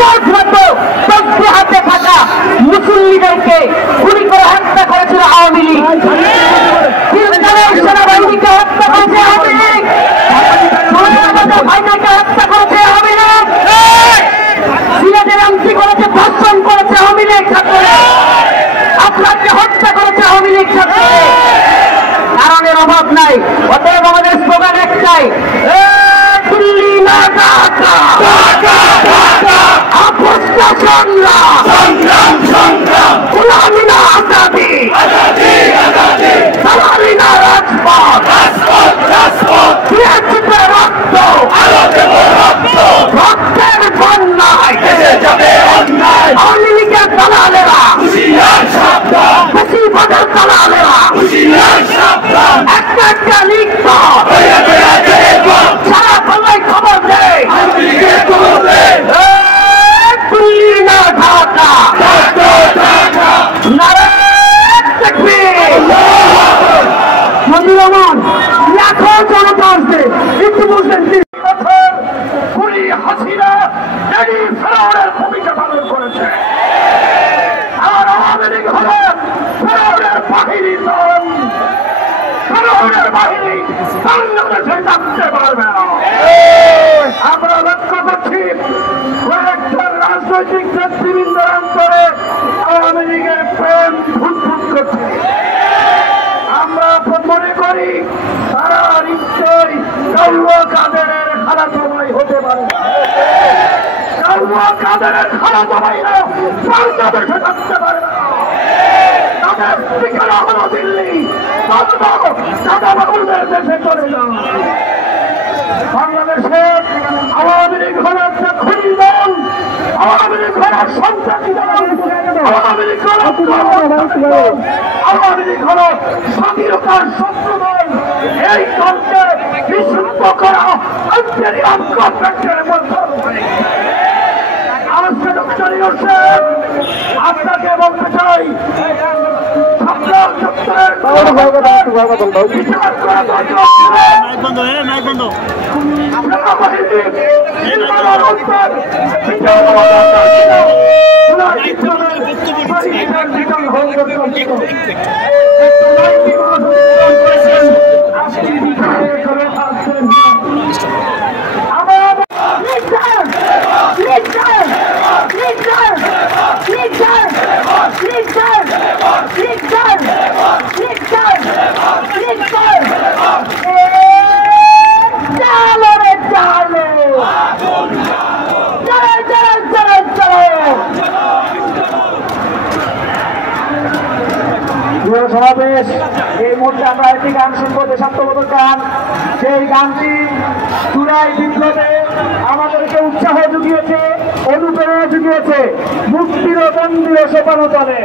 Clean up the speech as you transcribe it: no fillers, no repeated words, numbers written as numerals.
নামাজ মতো তথ্য হাতে থাকা মুসল্লিদেরকে গুলি করে হত্যা করেছিল আওয়ামী লীগ। সেনাবাহিনীকে হত্যা করেছে আওয়ামী লীগ। ভাইদেরকে হত্যা করেছে আওয়ামী লীগ। সিলেটের এমপি করেছে, ধর্ষণ করেছে আওয়ামী লীগ ছাত্ররা। আপনাকে হত্যা করেছে আওয়ামী লীগ ছাত্ররা। কারণের অভাব নাই। অতএব আমাদের স্লোগান একটাই, দিল্লি না ঢাকা, আপোষ না সংগ্রাম, গোলামি না আজাদি, দালালি না রাজপথ, দিয়েছে রক্ত, রক্তের বন্যায় আওয়ামী লীগের দালালেরা, বেশিরভাগের দালালেরা একটা একটা লিখত সারা পাল্লায় খবর দেয়। দিল্লি না ঢাকা, মঞ্জুর রহমান লাখো জনতা আসবে, একটু বুঝলেন হাসিনা ফেরাউনের ভূমিকা পালন করেছে। আর আওয়ামী লীগ হল ফেরাউনের বাহিনীর দল। ফেরাউনের বাহিনী বাংলাদেশে থাকতে পারবে না। আমরা লক্ষ্য করছি কয়েকটা রাজনৈতিক নেতৃবৃন্দের অন্তরে আওয়ামী লীগের প্রেম ফুটফুট করছে। আমরা মনে করি তারা নিশ্চয়ই কাউয়া কাদেরের খালাতো ভাই হতে পারে। কাউয়া কাদেরের খালাতো ভাইরা বাংলাদেশে থাকতে পারে না। তাদের ঠিকানা হলো দিল্লি, দাদা বাবুদের দেশে চলে যান। বাংলাদেশের আওয়ামী লীগ হল একটা খুনি দল, আওয়ামী লীগ হল সন্ত্রাসী দল, আওয়ামী লীগ হল আওয়ামী লীগ হল স্বাধীনতার শত্রু দল। এই দলকে নিষিদ্ধ করা আন্তরিক কর্তৃত্বের মধ্যে আজকে ডক্টর ইউসুফ আপনাকে বলতে চাই, সমাবেশ। এই মুহূর্তে আমরা একটি গান শুনবো, দেশাত্মবোধক গান। সেই গানটি জুলাই বিপ্লবে আমাদেরকে উৎসাহ জুগিয়েছে, অনুপ্রেরণা জুগিয়েছে মুক্তির ও বন্দির সোপানতলে।